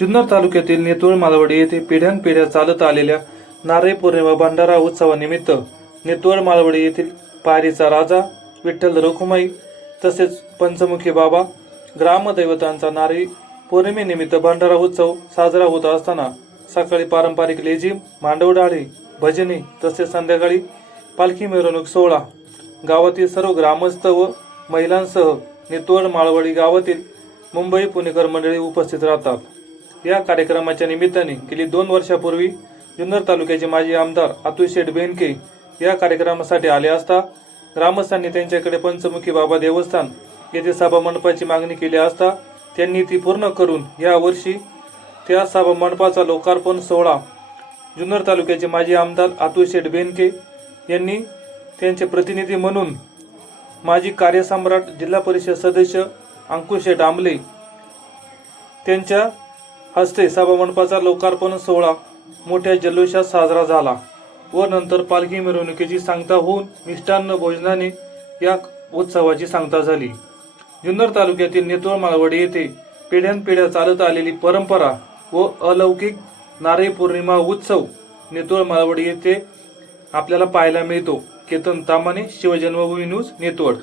जुन्नर तालुक्यातील नेतोळ मालवडी येथे पिढ्यानपिढ्या चालत आलेल्या नारळी पौर्णिमा भंडारा उत्सवानिमित्त नेतोळ मालवडी येथील पायरीचा राजा विठ्ठल रखुमाई तसेच पंचमुखी बाबा ग्रामदैवतांचा नारळी पौर्णिमेनिमित्त भंडारा उत्सव साजरा होत असताना सकाळी पारंपरिक लेझिम, मांडवडाळी, भजने तसेच संध्याकाळी पालखी मिरवणूक सोहळा गावातील सर्व ग्रामस्थ व महिलांसह नेतोळ मालवडी गावातील मुंबई पुणेकर मंडळी उपस्थित राहतात. या कार्यक्रमाच्या निमित्ताने गेली 2 वर्षापूर्वी जुन्नर तालुक्याचे माजी आमदार अतुल शेठ बेनके या कार्यक्रमासाठी आले असता ग्रामस्थांनी त्यांच्याकडे पंचमुखी बाबा देवस्थान येथे सभा मंडपाची मागणी केली असता त्यांनी ती पूर्ण करून या वर्षी त्या सभा मंडपाचा लोकार्पण सोहळा जुन्नर तालुक्याचे माजी आमदार अतुल शेठ बेनके यांनी त्यांचे प्रतिनिधी म्हणून माजी कार्यसम्राट जिल्हा परिषद सदस्य अंकुश शेठ आंबले त्यांच्या हस्ते सभा मंडपाचा लोकार्पण सोहळा मोठ्या जल्लोषात साजरा झाला व नंतर पालखी मिरवणुकीची सांगता होऊन मिष्टान्न भोजनाने या उत्सवाची सांगता झाली. जुन्नर तालुक्यातील नेतोळ मालवडी येथे पिढ्यानपिढ्या चालत आलेली परंपरा व अलौकिक नारळी पौर्णिमा उत्सव नेतोळ मालवडी येथे आपल्याला पाहायला मिळतो. केतन तामाने, शिवजन्मभूमी न्यूज, नेतोळ.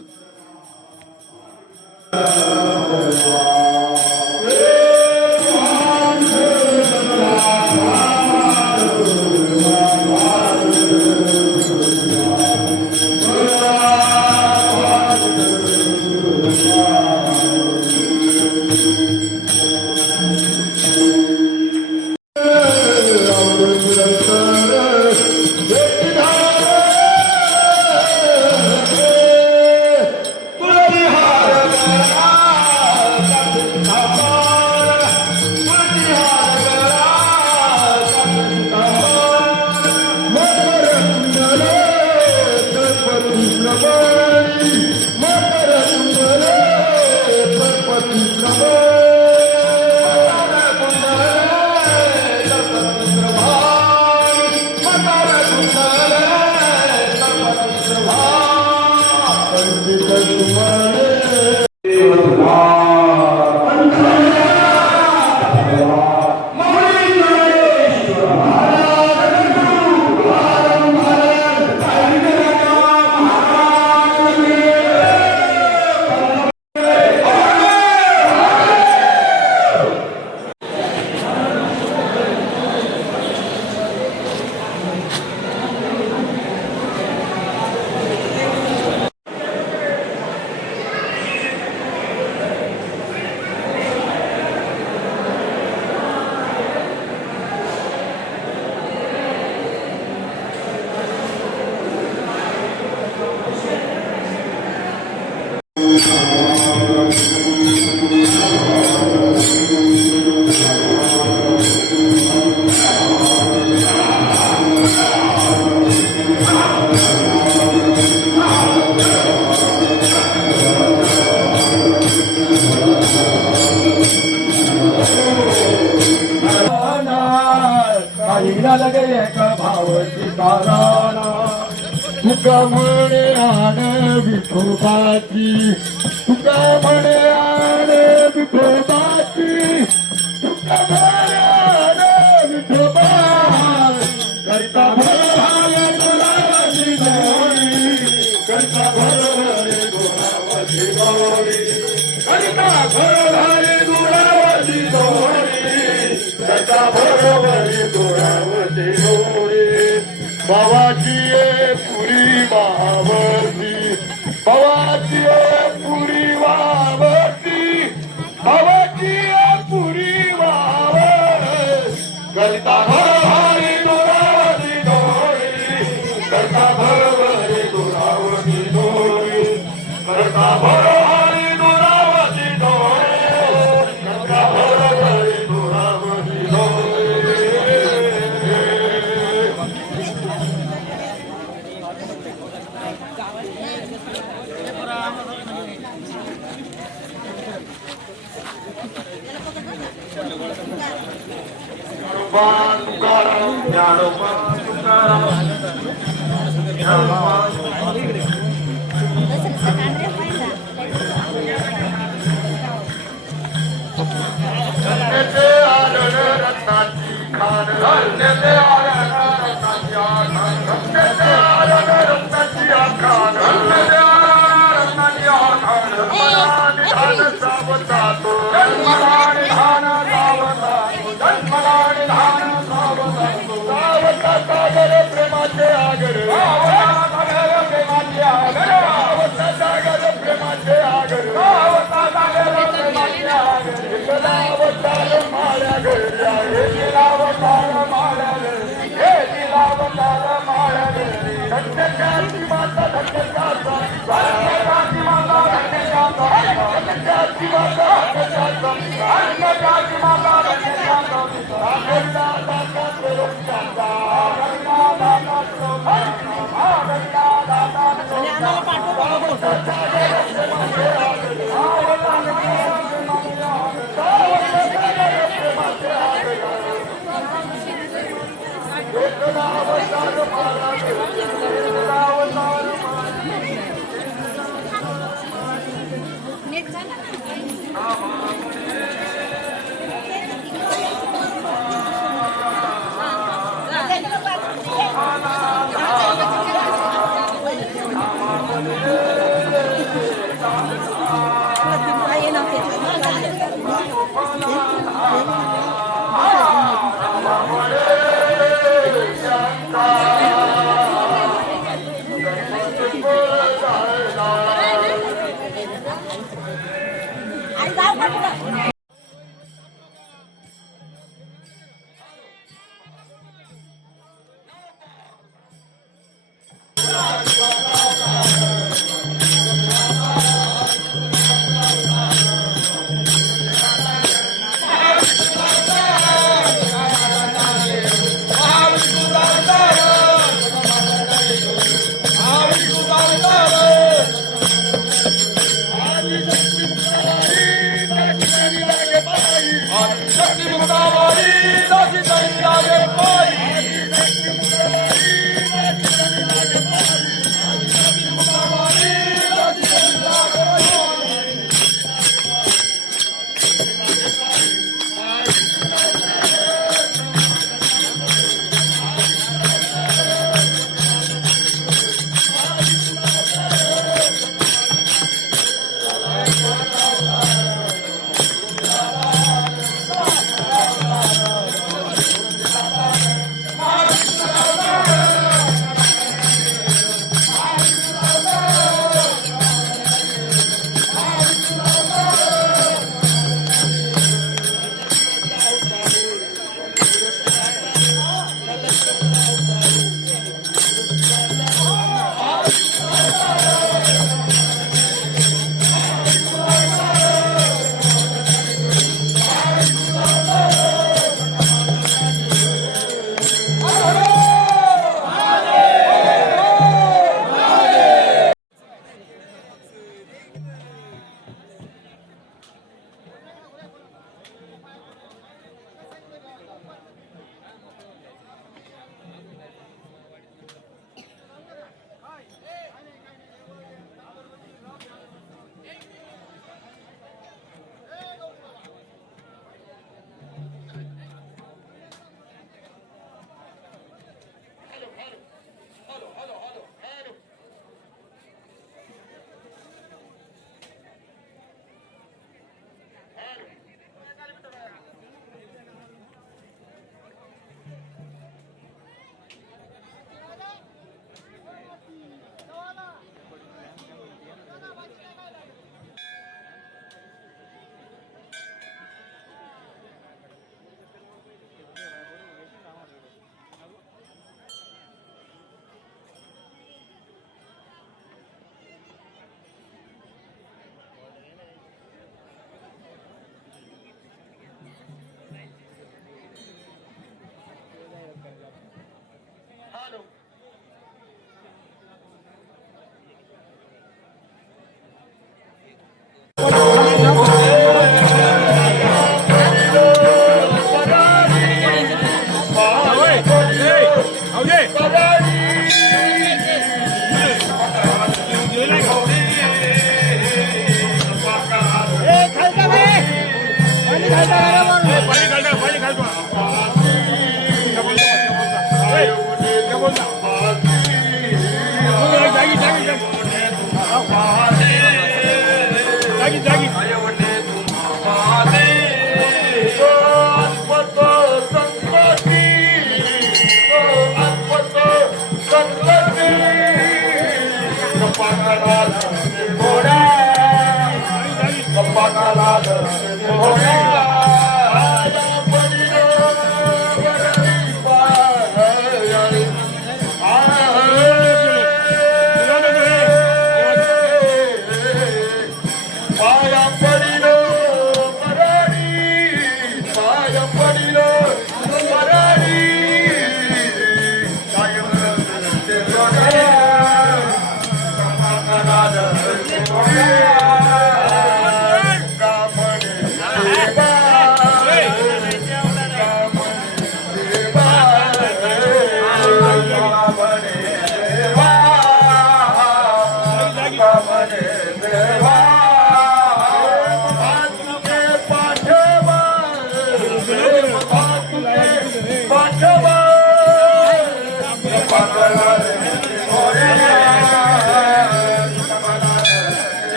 तुका म्हणे आण विठोबाची, तुका म्हणे आण विठोबाची, तुका म्हणे आण विठोबा करता भरभाय गुलाबाची दोरी, करता भरभाय गुलाबाची दोरी, करता भरभाय गुलाबाची दोरी, करता भरभाय गुलाबाची दोरी. बाबाची पुरी वावरती, बाबाची पुरी वावरती, बाबाची पुरी वावर करता भरभारी दुरावती दोरी, करता भरभारी दुरावती दोरी, करता भरभारी दुरावती दोरी, करता भरभारी दुरावती दोरी. धन्यकाची माता धन्यकाचा धन्यकाची माता धन्यकाचा धन्यकाची माता धन्यकाचा धन्यकाची माता धन्यकाचा धन्यकाचा धन्यकाचा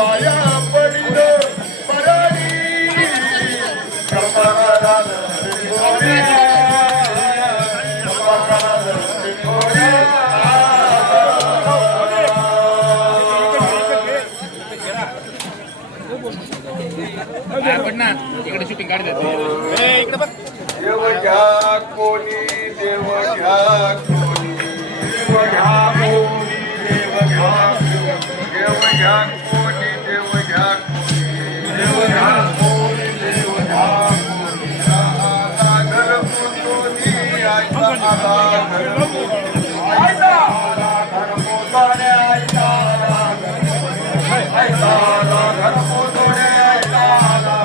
पाया पडित पराणी इकडे शूटिंग काढतात इकडे बघ देव घ्या कोणी देव घ्या कोणी देव घ्या कोणी देव घ्या देव घ्या कोणी देव घ्या देव घ्या कोणी देव घ्या कोणी घर पुतोनी आयता आला घर आयता आला घर पुतोने आयता आला घर पुतोने आयता आला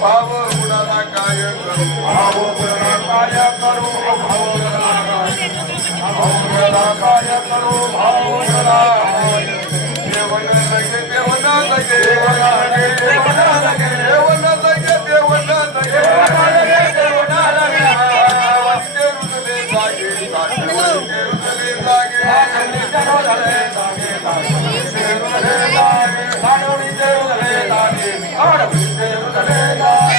भाव गुणाला काय करू भाव गुणाला काय करू काय करू भाव गुणाला देवन लगे देवन लगे देवन लगे देवन लगे देवन लगे देवन लगे रुदले लागे रुदले लागे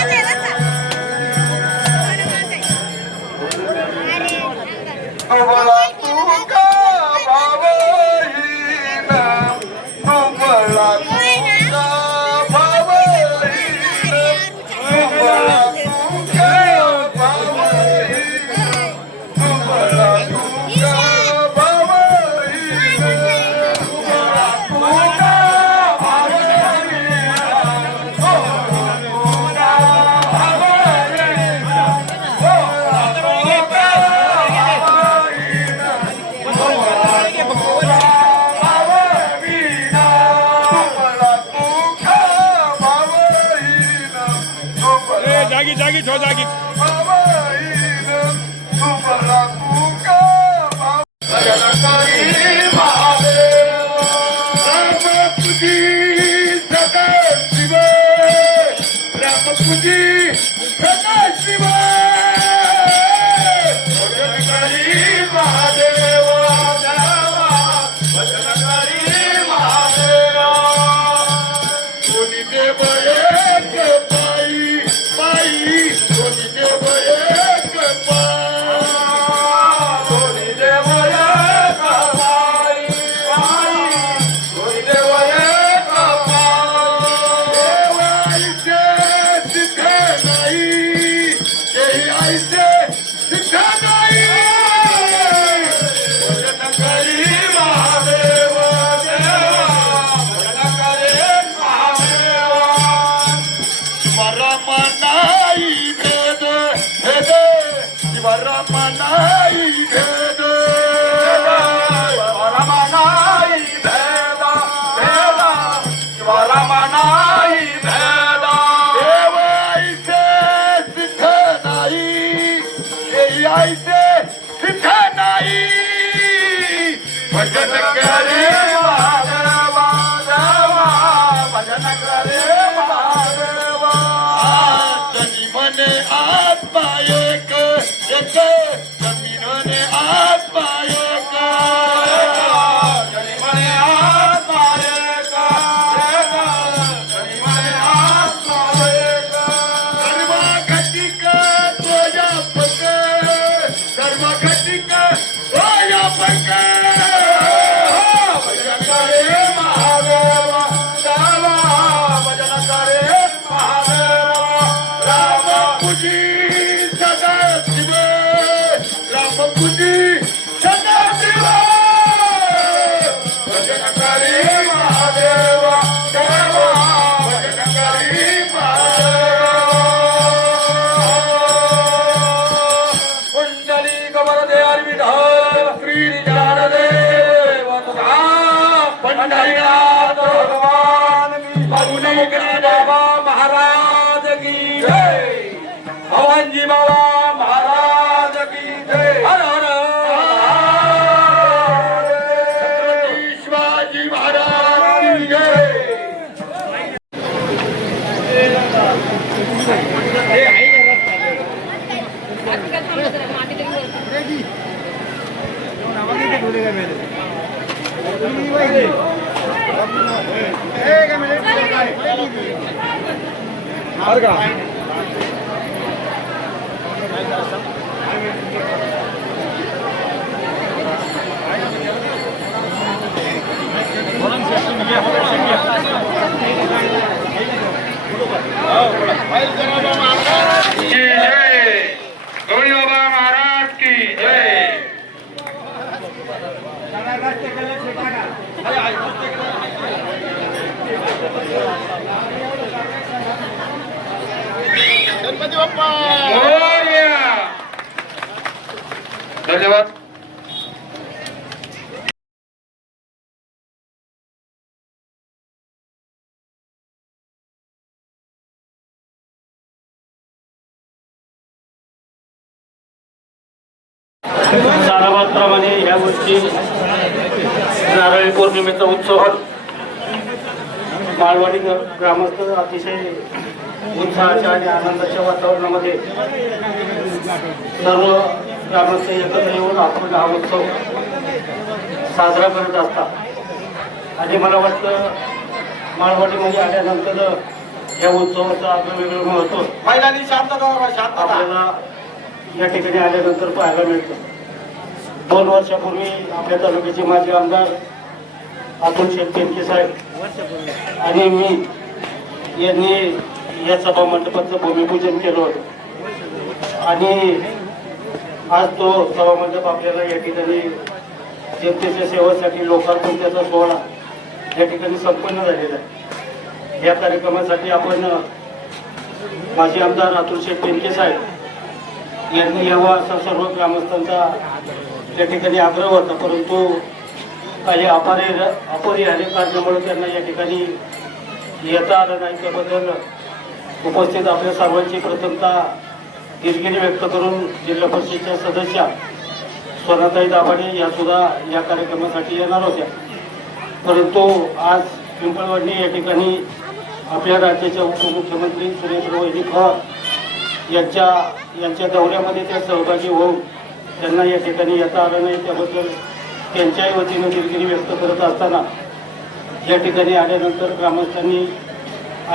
बोला तू का भावहीन बोला तू का भावहीन बोला तू का भावहीन बोला तू का भावहीन बोला तू का जागी जागी ठेव जागी भजन करे महादेवा देवा भजन करे महादेवा जनी मने आत्मा एक एक जमीन ने आत्मा एक जनी मने आत्मा एक जनी मने आत्मा एक धर्म घटिक तोया पक धर्म घटिक तोया पक सदा शिव राम बापूजी शताब्दीला भजनकारी महादेवा देवा भजनकारी महादेवा कुंडली कमरदे विठ्ठल श्री ज्ञानदेव तथा पंढरीनाथ भगवान की बाबूजी बाबा महाराज की जय भवानजी बाबा महाराज की जय हर हर छत्रपती शिवाजी महाराज की जय गौरी बाबा महाराज की जय गणपती बाप्पा मोरया. धन्यवाद. सालाबादप्रमाणे ह्या वर्षी नारळी पौर्णिमेचा उत्सव माळवाडी ग्रामस्थ अतिशय उत्साहाच्या आणि आनंदाच्या वातावरणामध्ये सर्व ग्रामस्थ एकत्र येऊन आपण हा उत्सव साजरा करत असतात. आणि मला वाटतं माळवाडीमध्ये आल्यानंतर या उत्सवाचं आपलं वेगळं महत्त्व महिलांनी शांतता आपल्याला या ठिकाणी आल्यानंतर पाहायला मिळतं. 2 वर्षापूर्वी आपल्या तालुक्याचे माजी आमदार अतुल शेट्टी साहेब आणि मी यांनी या सभा मंडपाचं भूमिपूजन केलं होतं. आणि आज तो सभा मंडप आपल्याला या ठिकाणी जनतेच्या सेवेसाठी लोकार्पण त्याचा सोहळा या ठिकाणी संपन्न झालेला आहे. या कार्यक्रमासाठी आपण माजी आमदार अतुल शेट्टी साहेब यांनी यावं असा सर्व ग्रामस्थांचा त्या ठिकाणी आग्रह होता, परंतु काही अपरिहार्य कारणामुळे त्यांना या ठिकाणी येता आलं नाही. त्याबद्दल उपस्थित आपल्या सर्वांची प्रथमतः दिलगिरी व्यक्त करून जिल्हा परिषदेच्या सदस्या स्वर्णाताई दाभाडे या सुद्धा या कार्यक्रमासाठी येणार होत्या, परंतु आज पिंपळवाडी या ठिकाणी आपल्या राज्याच्या उपमुख्यमंत्री सुरेश पवार यांच्या दौऱ्यामध्ये त्या सहभागी होऊन त्यांना या ठिकाणी येता आलं नाही. त्याबद्दल त्यांच्याही वतीनं दिलगिरी व्यक्त करत असताना या ठिकाणी आल्यानंतर ग्रामस्थांनी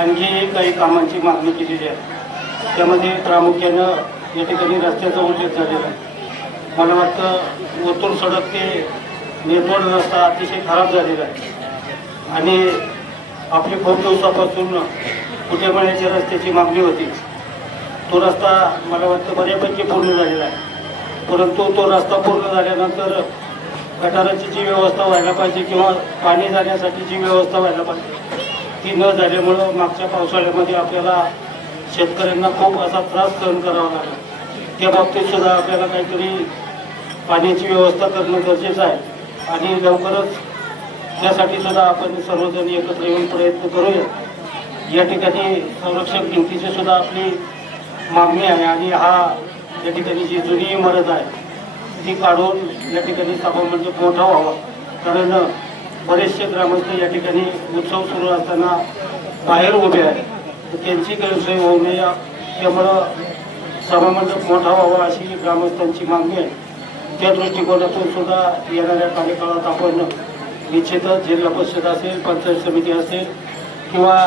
आणखी काही कामांची मागणी केलेली आहे. त्यामध्ये प्रामुख्यानं या ठिकाणी रस्त्याचा उल्लेख झालेला आहे. मला वाटतं ओतूर सडक ते नेतवड रस्ता अतिशय खराब झालेला आहे आणि आपली खूप दिवसापासून कुठेमाळ्याच्या रस्त्याची मागणी होती. तो रस्ता मला वाटतं बऱ्यापैकी पूर्ण झालेला आहे, परंतु तो रस्ता पूर्ण झाल्यानंतर गटाराची जी व्यवस्था व्हायला पाहिजे किंवा पाणी जाण्यासाठी जी व्यवस्था व्हायला पाहिजे ती न झाल्यामुळं मागच्या पावसाळ्यामध्ये आपल्याला शेतकऱ्यांना खूप असा त्रास सहन करावा लागला. त्या बाबतीत सुद्धा आपल्याला काहीतरी पाण्याची व्यवस्था करणं गरजेचं आहे आणि लवकरच त्यासाठी सुद्धा आपण सर्वजण एकत्र येऊन प्रयत्न करूया. या ठिकाणी संरक्षक भिंतीची सुद्धा आपली मागणी आहे आणि या ठिकाणी जी जुनी इमारत आहे ती काढून या ठिकाणी सभामंडप मोठा व्हावा, कारण बरेचसे ग्रामस्थ या ठिकाणी उत्सव सुरू असताना बाहेर उभे आहेत, तर त्यांची गैरसोय होऊ नये त्यामुळं सभामंडप मोठा व्हावा अशी ग्रामस्थांची मागणी आहे. त्या दृष्टिकोनातून सुद्धा येणाऱ्या कार्यकाळात आपण निश्चितच जिल्हा परिषद असेल, पंचायत समिती असेल किंवा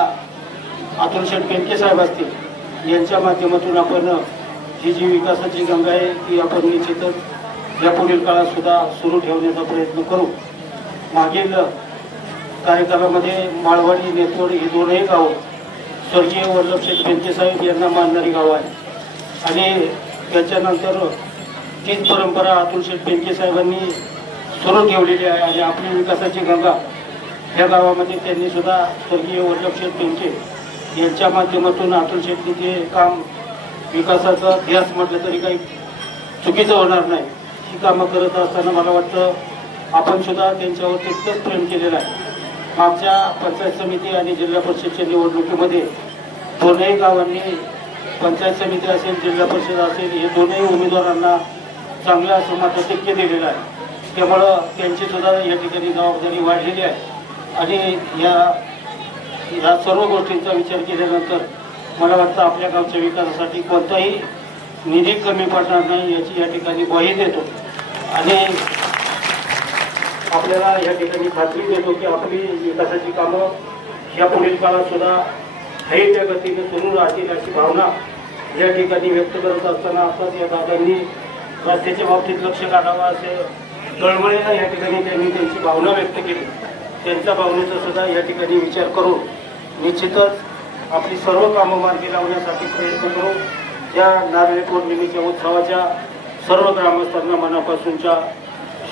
अतुल शेट्टी साहेब असतील यांच्या माध्यमातून आपण ही जी विकासाची गंगा आहे ती आपण निश्चितच या पुढील काळात सुद्धा सुरू ठेवण्याचा प्रयत्न करू. मागील कार्यकालामध्ये माळवाडी नेतवड ही दोनही गावं स्वर्गीय वल्लभ शेठ साहेब यांना मानणारी गावं आहे आणि त्याच्यानंतर तीच परंपरा अतुल शेठ बेनके साहेबांनी सुरू ठेवलेली आहे आणि आपली विकासाची गंगा या गावामध्ये त्यांनी सुद्धा स्वर्गीय वल्लभ शेठ बेनके यांच्या माध्यमातून अतुल शेठनी जे काम विकासाचा ध्यास म्हटलं तरी काही चुकीचं होणार नाही. ही कामं करत असताना मला वाटतं आपण सुद्धा त्यांच्यावर तितकंच प्रेम केलेलं आहे. मागच्या पंचायत समिती आणि जिल्हा परिषदच्या निवडणुकीमध्ये दोनही गावांनी पंचायत समिती असेल जिल्हा परिषद असेल हे दोनही उमेदवारांना चांगलं असं मताधिक्य दिलेलं आहे. त्यामुळं त्यांची सुद्धा या ठिकाणी जबाबदारी वाढलेली आहे आणि या सर्व गोष्टींचा विचार केल्यानंतर मला वाटतं आपल्या गावच्या विकासासाठी कोणताही निधी कमी पडणार नाही याची या ठिकाणी ग्वाही देतो आणि आपल्याला या ठिकाणी खात्री देतो की आपली विकासाची कामं या पुढील काळात सुद्धा काही त्या गतीने सुरू राहतील अशी भावना या ठिकाणी व्यक्त करत असताना आताच या दादांनी रस्त्याच्या बाबतीत लक्ष काढावं असे तळमळीनं या ठिकाणी त्यांनी त्यांची भावना व्यक्त केली. त्यांच्या भावनेचा सुद्धा या ठिकाणी विचार करून निश्चितच आपली सर्व कामं मार्गी लावण्यासाठी प्रयत्न करू. या नारळी पौर्णिमेच्या उत्सवाच्या सर्व ग्रामस्थांना मनापासूनच्या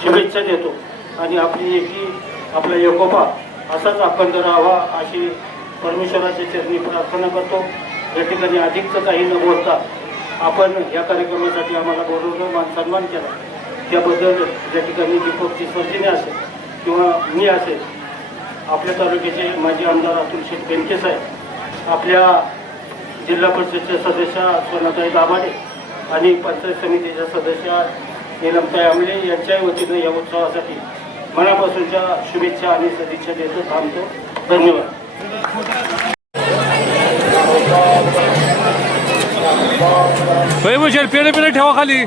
शुभेच्छा देतो आणि आपली एकी आपला एकोपा असाच अखंड राहावा अशी परमेश्वराच्या चरणी प्रार्थना करतो. या ठिकाणी अधिकचं काही न बोलता आपण या कार्यक्रमासाठी आम्हाला बोलवलं मान सन्मान केला त्याबद्दल या ठिकाणी दीपकची सर्जने असेल किंवा मी असेल आपल्या तालुक्याचे माजी आमदार अतुल शेठ बेनके साहेब आपल्या जिल्हा परिषदच्या सदस्या सोनाताई दाभाडे आणि पंचायत समितीच्या सदस्या नीलमताई आमले यांच्याही वतीनं या उत्सवासाठी मनापासूनच्या शुभेच्छा आणि सदिच्छा देतो थांबतो. धन्यवाद. वैभवशेठ पेढे पेढे ठेवा खाली.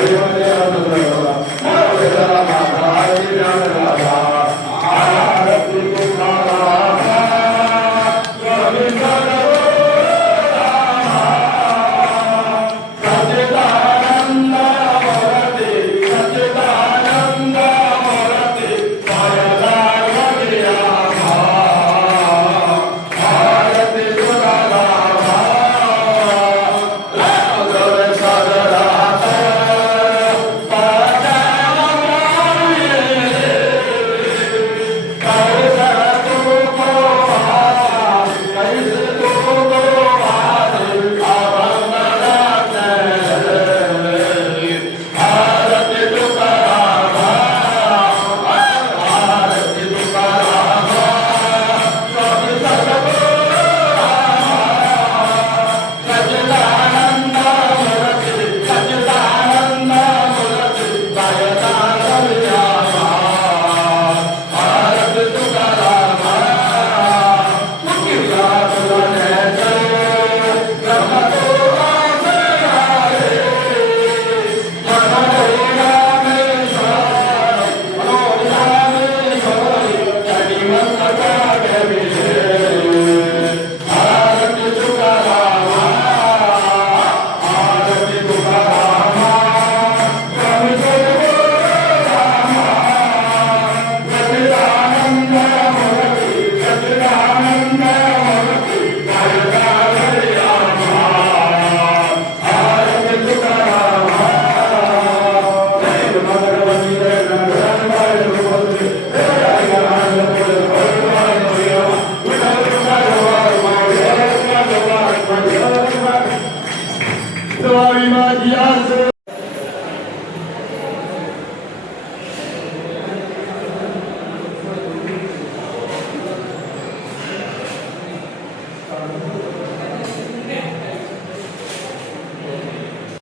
Thank you.